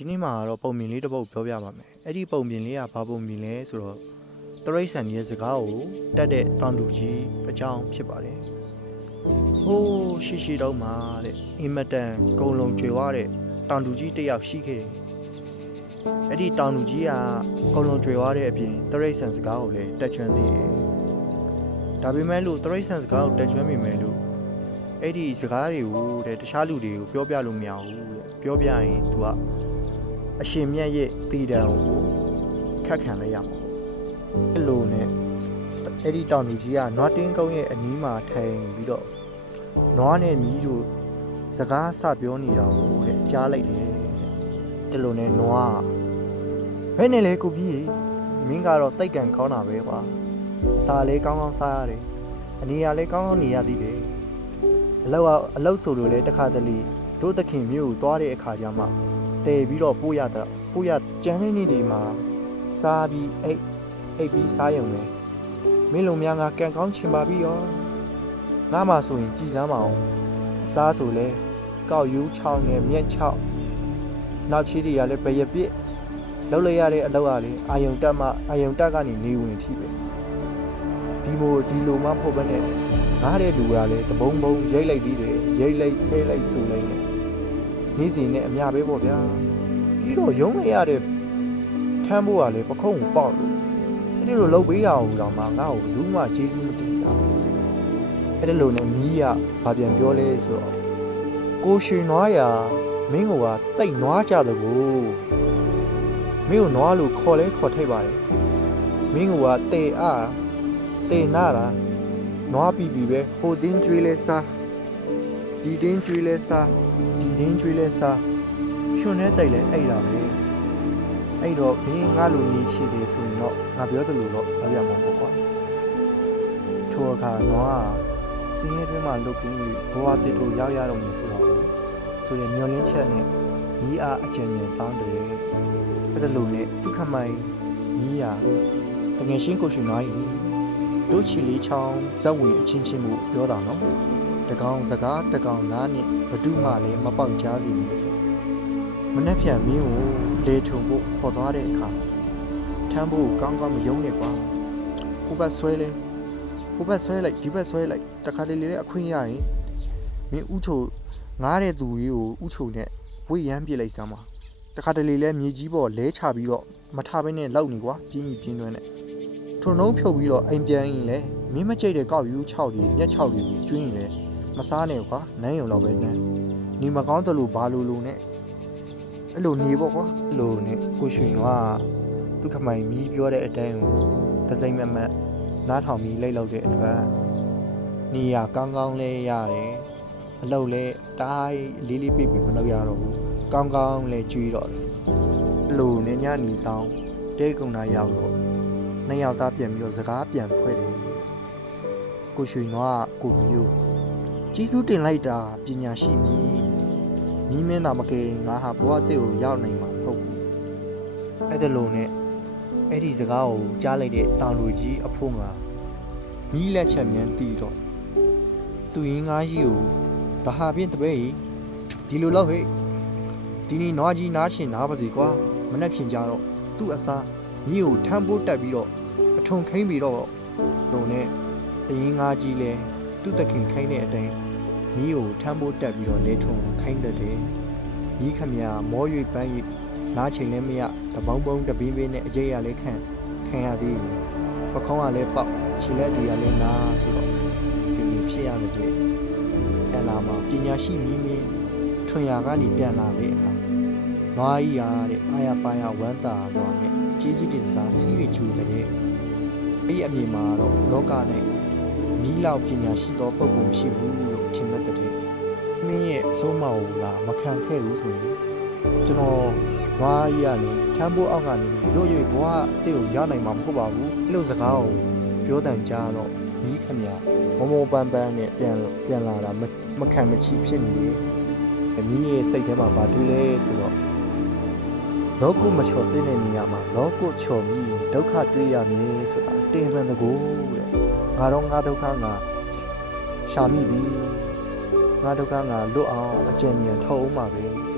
ဒီနေ့မှာတော့ပုံမြင်လေးတစ်ပုဒ်ပြောပြပါမယ်အဲ့ဒီပုံမြင်လေးကဘာပုံမြင်လဲဆိုတော့တရိတ်ဆန်ရဲ့စကားကိုတတ်တဲ့တောင်တူကြီးအကြောင်းဖြစ်ပါတယ်ဟိုးရှိတော့မှတဲ့အင်မတန်ကုံလုံးကျွေဝတဲ့တောင်တူကြီးတစ်ယောက်ရှိခဲ့တယ်အဲ့ဒီတောင်တူကြီးကကုံလုံးကျွေဝတဲ့အပြင်တရိတ်ဆန်စကားကိုလည်းတက်ချွန်းသေးတယ်ဒါပေမဲ့လို့တရိတ်ဆန်စကားကိုတက်ချွန်းမိမယ်လို့အဲ့ဒီစကားတွေကိုတခြားလူတွေကိုပြောပြလို့မရဘူးတဲ့ပြောပြရင် तू ကအရှင်မြတ်ရဲ့တည်တံကိုခတ်ခံလိုက်ရမှာအဲ့လိုနဲ့အဲ့ဒီတောင်သူကြီးကနွားတင်းကုန်းရဲ့အနီးမှာထိုင်ပြီးတော့နွားနဲ့မြီးတို့စကားဆပြောနေတာကိုတဲ့ကြားလိုက်တယ်အဲ့လိုနဲ့နွားဘယ်နဲ့လဲကိုကြီးမင်းကတော့တိတ်ကန်ကောင်းတာပဲကွာအစာလေးကောင်းကောင်းစားရတယ်အနေရလေးကောင်းကောင်းနေရသေးတယ်အလောက်ဆိုလို့လေတခါတလေတို့သခင်မျိုးကိုသွားတဲ့အခါကျမှတဲပြီးတော့ပို့ရကြမ်းနေနေဒီမှာစားပြီးအိတ်ပြီးစားရုံနဲ့မင်းလုံးများငါကန်ကောင်းချင်ပါပြီရောငါမှဆိုရင်ကြည်စမ်းမအောင်အစားဆိုလဲကောက်ယူးချောင်းနဲ့မြက်ချောက်နောက်ချီတွေကလည်းဘရပြစ်လောက်လိုက်ရတဲ့အလောက်ကလေအာယုံတက်ကနေနေဝင်ထိပဲဒီလိုမှမဟုတ်ဘဲနဲ့ငားတဲ့လူကလည်းတပုံရိတ်လိုက်သေးတယ်ရိတ်လိုက်ဆဲလိုက်ဆူလိုက်နဲ့နေ့စဉ်နဲ့အများပဲပေါ့ဗျာပြီးတော့ရုံးလိုက်ရတဲ့ထမ်းဖို့ကလည်းပခုံးကိုပေါက်လို့အဲ့ဒီလိုလှုပ်ပေးရအောင်တော့မှငါ့ကိုဘူးမှကျေးဇူးမတင်တာအဲ့ဒီလိုနဲ့မီးကဘာပြန်ပြောလဲဆိုတော့ကိုရွှေနွားရမင်းကတိတ်နွားကြတယ်ကိုမင်းကိုနွားလို့ခေါ်လဲခေါ်ထိုက်ပါတယ်မင်းကတေနာတာနွားပြီပဲဟိုတင်းကျွေးလဲစားဒီတင်းကျွေးလဲစားရှင်နဲ့တိတ်လဲအဲ့ဒါပဲအဲ့တော့ဘင်းငါလိုနေရှိတယ်ဆိုရင်တော့ငါပြောတယ်လို့တော့ပြောပြမှာပေါ့ကွာချိုးအခါနွားစင်းရဲတွင်းမှာလုတ်ပြီးဘဝတစ်တို့ရောက်ရတော့မယ်ဆိုတော့ဆိုရင်မျောလင်းချက်နဲ့မိအားအကျဉ်းတောင်းတယ်အဲ့ဒါလို့နဲ့ဒုက္ခမိုင်းမိအားတငယ်ရှင်းကိုရှင်နွားကြီးတို့ချီလေးချောင်းဇက်ဝင်အချင်းချင်းမှုပြောတာနော်တကောင်စကားတကောင်လားနဲ့ဘဒုမှလည်းမပေါက်ကြားစီဘူးမနှက်ဖြန်မင်းကိုလေထုံဖို့ခေါ်သွားတဲ့အခါထမ်းဖို့ကောင်းမယုံနဲ့ကွာဟိုဘက်ဆွဲလိုက်ဒီဘက်ဆွဲလိုက်တခါတလေလည်းအခွင့်ရရင်မင်းဥချိုငားတဲ့သူကြီးကိုဥချိုနဲ့ဝိရမ်းပြစ်လိုက်စမ်းပါတခါတလေလည်းမြေကြီးပေါ်လဲချပြီးတော့မထဘဲနဲ့လောက်နေကွာပြင်းတွန်းနဲ့ထုံနှုံးဖြုတ်ပြီးတော့အိမ်ပြန်ရင်လည်းမင်းမကြိတ်တဲ့ကောက်ယူး6တွေမျက်6တွေကိုကျွင်းရင်လည်းမစားနဲ့ကွာနန်းရုံတော့ပဲနန်းနေမကောင်းတယ်လို့ဘာလို့နဲ့အဲ့လိုနေပေါ့ကွာအဲ့လိုနဲ့ကိုရွှေကသူခမိုင်မီးပြောတဲ့အတိုင်းကိုသစိမ့်မမတ်နားထောင်ပြီးလိုက်လောက်တဲ့အတွက်နေရကောင်းလဲရတယ်အလုပ်လဲတိုင်းလေးပြမလုပ်ရတော့ဘူးကောင်းလဲကျွေးတော့တယ်အဲ့လိုနဲ့ညနေဆောင်တဲကုံနာရောက်တော့နှစ်ယောက်သားပြန်ပြီးတော့စကားပြန်ဖွဲ့တယ်ကိုရွှေကကိုမျိုးကြီးစုတင်လိုက်တာပညာရှိပြီမီးမင်းသာမကယ်ငါဟာဘဝအသစ်ကိုရောက်နိုင်မှာမဟုတ်ဘူးအဲ့ဒါလို့နဲ့အဲ့ဒီစကားကိုကြားလိုက်တဲ့တောင်လူကြီးအဖိုးကမီးလက်ချက်မြန်တီးတော့သူရင်းငါးကြီးကိုတဟာပြင်းတပည့်ဒီလိုလောက်ဟဲ့ဒီနေ့နွားကြီးနားချင်နားပါစီကွာမနဲ့ဖြင်ကြတော့သူ့အစားမီးကိုထမ်းပိုးတက်ပြီးတော့အထုံခိမ့်ပြီးတော့လုံနဲ့အရင်ငါးကြီးလဲသူ့တခင်ခိုင်းတဲ့အတိုင်းမီးကိုထမ်းပိုးတက်ပြီးတော့လေထုံခိုင်းတတ်တယ်မီးခမရမောရွေပန်းရွေနားချိန်လည်းမရတပေါင်းတပင်းပင်းနဲ့အကျိတ်ရလဲခံရသေးတယ်ပခုံးကလည်းပေါက်ခြေလက်တွေကလည်းနားဆိုတော့ပြင်ဖြစ်ရတဲ့ပြန်လာမှာပညာရှိမီးမင်းထွန်ရကနေပြန်လာတဲ့အခါနွားကြီးရတဲ့အာရပါရဝမ်းတာဆိုတာနဲ့ကျေးဇူးတင်စကားစီးရွေချူတဲ့အဲ့ဒီအမြင်မှာတော့လောကနဲ့မီးလောက်ပညာရှိသောပုဂ္ဂိုလ်မရှိဘူးလို့ထင်မှတ်တဲ့မင်းရဲ့အဆုံးအမကိုလာမခံခဲ့ဘူးဆိုရင်ကျွန်တော်နွားကြီးကလည်းထမ်းဖို့အောက်ကနေလို့ရွေဘွားအစ်ကိုရောက်နိုင်မှာမဟုတ်ပါဘူးအဲ့လိုစကားကိုပြောတန်ကြတော့မီးခမရမောပန်းနဲ့ပြန်လာတာမခံမချီဖြစ်နေတယ်မီးရဲ့စိတ်ထဲမှာဘာတွေးလဲဆိုတော့လောကမချော်တဲ့နေရာမှာလောကချော်ပြီးဒုက္ခတွေးရမည်ဆိုတာတင်ပန်တကူတဲ့ငါတော့ငါဒုက္ခငါရှာမိပြီငါဒုက္ခငါလွတ်အောင်အကျဉ်းဉာဏ်ထုတ်အောင်ပါပဲဆို